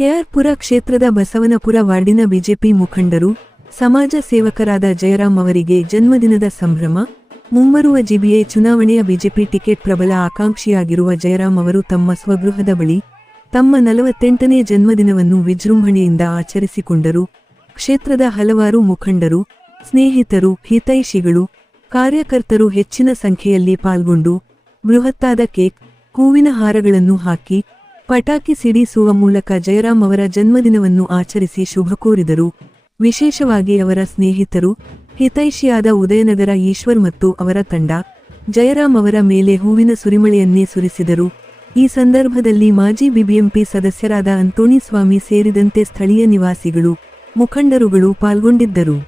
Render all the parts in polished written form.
ಕೆಆರ್ಪುರ ಕ್ಷೇತ್ರದ ಬಸವನಪುರ ವಾರ್ಡಿನ ಬಿಜೆಪಿ ಮುಖಂಡರು, ಸಮಾಜ ಸೇವಕರಾದ ಜಯರಾಮ್ ಅವರಿಗೆ ಜನ್ಮದಿನದ ಸಂಭ್ರಮ. ಮುಂಬರುವ ಜಿಬಿಎ ಚುನಾವಣೆಯ ಬಿಜೆಪಿ ಟಿಕೆಟ್ ಪ್ರಬಲ ಆಕಾಂಕ್ಷಿಯಾಗಿರುವ ಜಯರಾಮ್ ಅವರು ತಮ್ಮ ಸ್ವಗೃಹದ ಬಳಿ ತಮ್ಮ 48ನೇ ಜನ್ಮದಿನವನ್ನು ವಿಜೃಂಭಣೆಯಿಂದ ಆಚರಿಸಿಕೊಂಡರು. ಕ್ಷೇತ್ರದ ಹಲವಾರು ಮುಖಂಡರು, ಸ್ನೇಹಿತರು, ಹಿತೈಷಿಗಳು, ಕಾರ್ಯಕರ್ತರು ಹೆಚ್ಚಿನ ಸಂಖ್ಯೆಯಲ್ಲಿ ಪಾಲ್ಗೊಂಡು ಬೃಹತ್ತಾದ ಕೇಕ್, ಹೂವಿನ ಹಾರಗಳನ್ನು ಹಾಕಿ ಪಟಾಕಿ ಸಿಡಿಸುವ ಮೂಲಕ ಜಯರಾಮ್ ಅವರ ಜನ್ಮದಿನವನ್ನು ಆಚರಿಸಿ ಶುಭ ಕೋರಿದರು. ವಿಶೇಷವಾಗಿ ಅವರ ಸ್ನೇಹಿತರು, ಹಿತೈಷಿಯಾದ ಉದಯನಗರ ಈಶ್ವರ್ ಮತ್ತು ಅವರ ತಂಡ ಜಯರಾಮ್ ಅವರ ಮೇಲೆ ಹೂವಿನ ಸುರಿಮಳೆಯನ್ನೇ ಸುರಿಸಿದರು. ಈ ಸಂದರ್ಭದಲ್ಲಿ ಮಾಜಿ ಬಿಬಿಎಂಪಿ ಸದಸ್ಯರಾದ ಅಂತೋಣಿ ಸ್ವಾಮಿ ಸೇರಿದಂತೆ ಸ್ಥಳೀಯ ನಿವಾಸಿಗಳು, ಮುಖಂಡರುಗಳು ಪಾಲ್ಗೊಂಡಿದ್ದರು.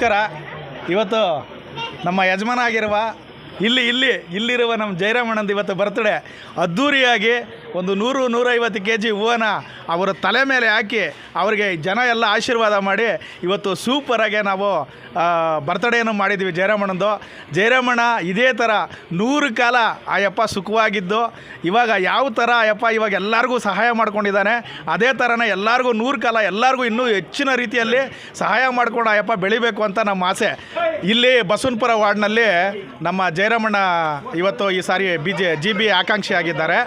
ನಮಸ್ಕಾರ. ಇವತ್ತು ನಮ್ಮ ಯಜಮಾನ ಆಗಿರುವ ಇಲ್ಲಿರುವ ನಮ್ಮ ಜಯರಾಮಣ್ಣಂದು ಇವತ್ತು ಬರ್ತ್ಡೇ ಅದ್ಧೂರಿಯಾಗಿ ಒಂದು 100-150 kg ಹೂವನ್ನು ಅವರ ತಲೆ ಮೇಲೆ ಹಾಕಿ ಅವರಿಗೆ ಜನ ಎಲ್ಲ ಆಶೀರ್ವಾದ ಮಾಡಿ ಇವತ್ತು ಸೂಪರಾಗೆ ನಾವು ಬರ್ತ್ಡೇಯನ್ನು ಮಾಡಿದ್ವಿ ಜಯರಾಮಣ್ಣಂದು. ಜಯರಾಮಣ್ಣ ಇದೇ ಥರ 100 ಕಾಲ ಆಯಪ್ಪ ಸುಖವಾಗಿದ್ದು ಇವಾಗ ಯಾವ ಥರ ಆಯಪ್ಪ ಇವಾಗ ಎಲ್ಲರಿಗೂ ಸಹಾಯ ಮಾಡ್ಕೊಂಡಿದ್ದಾನೆ, ಅದೇ ಥರನೇ ಎಲ್ಲರಿಗೂ 100 ಕಾಲ ಎಲ್ಲರಿಗೂ ಇನ್ನೂ ಹೆಚ್ಚಿನ ರೀತಿಯಲ್ಲಿ ಸಹಾಯ ಮಾಡ್ಕೊಂಡು ಆಯಪ್ಪ ಬೆಳಿಬೇಕು ಅಂತ ನಮ್ಮ ಆಸೆ. ಇಲ್ಲಿ ಬಸವನಪುರ ವಾರ್ಡ್ನಲ್ಲಿ ನಮ್ಮ ಜಯರಾಮಣ್ಣ ಇವತ್ತು ಈ ಸಾರಿ GB ಆಕಾಂಕ್ಷಿ ಆಗಿದ್ದಾರೆ.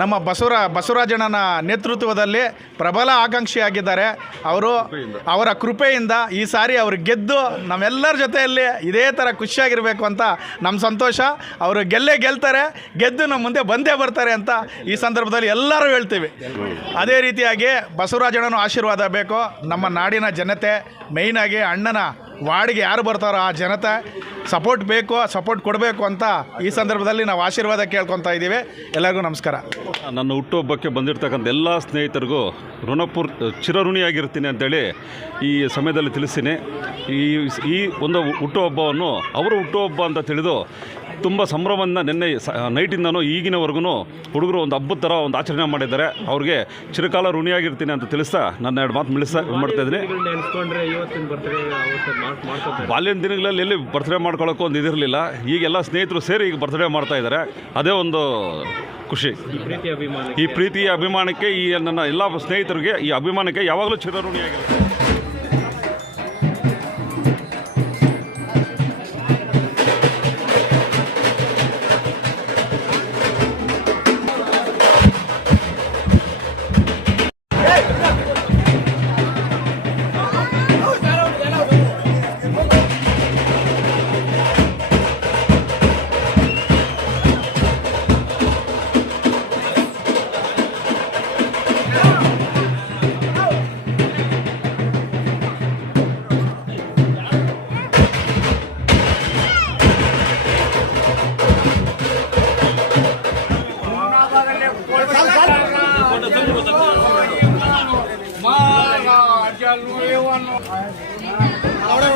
ನಮ್ಮ ಬಸವರಾಜಣ್ಣನ ನೇತೃತ್ವದಲ್ಲಿ ಪ್ರಬಲ ಆಕಾಂಕ್ಷಿ ಆಗಿದ್ದಾರೆ. ಅವರ ಕೃಪೆಯಿಂದ ಈ ಸಾರಿ ಅವರು ಗೆದ್ದು ನಮ್ಮೆಲ್ಲರ ಜೊತೆಯಲ್ಲಿ ಇದೇ ಥರ ಖುಷಿಯಾಗಿರಬೇಕು ಅಂತ ನಮ್ಮ ಸಂತೋಷ. ಅವರು ಗೆಲ್ತಾರೆ, ಗೆದ್ದು ನಮ್ಮ ಮುಂದೆ ಬಂದೇ ಬರ್ತಾರೆ ಅಂತ ಈ ಸಂದರ್ಭದಲ್ಲಿ ಎಲ್ಲರೂ ಹೇಳ್ತೀವಿ. ಅದೇ ರೀತಿಯಾಗಿ ಬಸವರಾಜಣ್ಣನ ಆಶೀರ್ವಾದ ಬೇಕು. ನಮ್ಮ ನಾಡಿನ ಜನತೆ ಮೇಯ್ನಾಗಿ ಅಣ್ಣನ ವಾರ್ಡ್ಗೆ ಯಾರು ಬರ್ತಾರೋ ಆ ಜನತೆ ಸಪೋರ್ಟ್ ಕೊಡಬೇಕು ಅಂತ ಈ ಸಂದರ್ಭದಲ್ಲಿ ನಾವು ಆಶೀರ್ವಾದ ಕೇಳ್ಕೊತಾ ಇದ್ದೀವಿ. ಎಲ್ಲರಿಗೂ ನಮಸ್ಕಾರ. ನನ್ನ ಹುಟ್ಟುಹಬ್ಬಕ್ಕೆ ಬಂದಿರತಕ್ಕಂಥ ಎಲ್ಲ ಸ್ನೇಹಿತರಿಗೂ ಚಿರಋಣಿಯಾಗಿರ್ತೀನಿ ಅಂತೇಳಿ ಈ ಸಮಯದಲ್ಲಿ ತಿಳಿಸ್ತೀನಿ. ಈ ಒಂದು ಹುಟ್ಟುಹಬ್ಬವನ್ನು ಅವರ ಹುಟ್ಟುಹಬ್ಬ ಅಂತ ತಿಳಿದು ತುಂಬ ಸಂಭ್ರಮದಿಂದ ನಿನ್ನೆ ನೈಟಿಂದನೂ ಈಗಿನವರೆಗೂ ಹುಡುಗರು ಒಂದು ಹಬ್ಬದ ಥರ ಒಂದು ಆಚರಣೆ ಮಾಡಿದ್ದಾರೆ. ಅವ್ರಿಗೆ ಚಿರಕಾಲ ಋಣಿಯಾಗಿರ್ತೀನಿ ಅಂತ ತಿಳಿಸ್ತಾ ನನ್ನ 2 ಮಾತು ಮಾಡ್ತಾಯಿದ್ದೀನಿ. ಬಾಲ್ಯದ ದಿನಗಳಲ್ಲಿ ಎಲ್ಲಿ ಬರ್ತ್ಡೇ ಮಾಡ್ಕೊಳ್ಳೋಕ್ಕೂ ಒಂದು ಇದಿರಲಿಲ್ಲ. ಈಗೆಲ್ಲ ಸ್ನೇಹಿತರು ಸೇರಿ ಈಗ ಬರ್ತ್ಡೇ ಮಾಡ್ತಾ ಇದ್ದಾರೆ. ಅದೇ ಒಂದು ಖುಷಿ. ಈ ಪ್ರೀತಿಯ ಅಭಿಮಾನಕ್ಕೆ ಈ ನನ್ನ ಎಲ್ಲ ಸ್ನೇಹಿತರಿಗೆ ಈ ಅಭಿಮಾನಕ್ಕೆ ಯಾವಾಗಲೂ ಚಿರಋಣಿಯಾಗಿರುತ್ತೆ. Ahora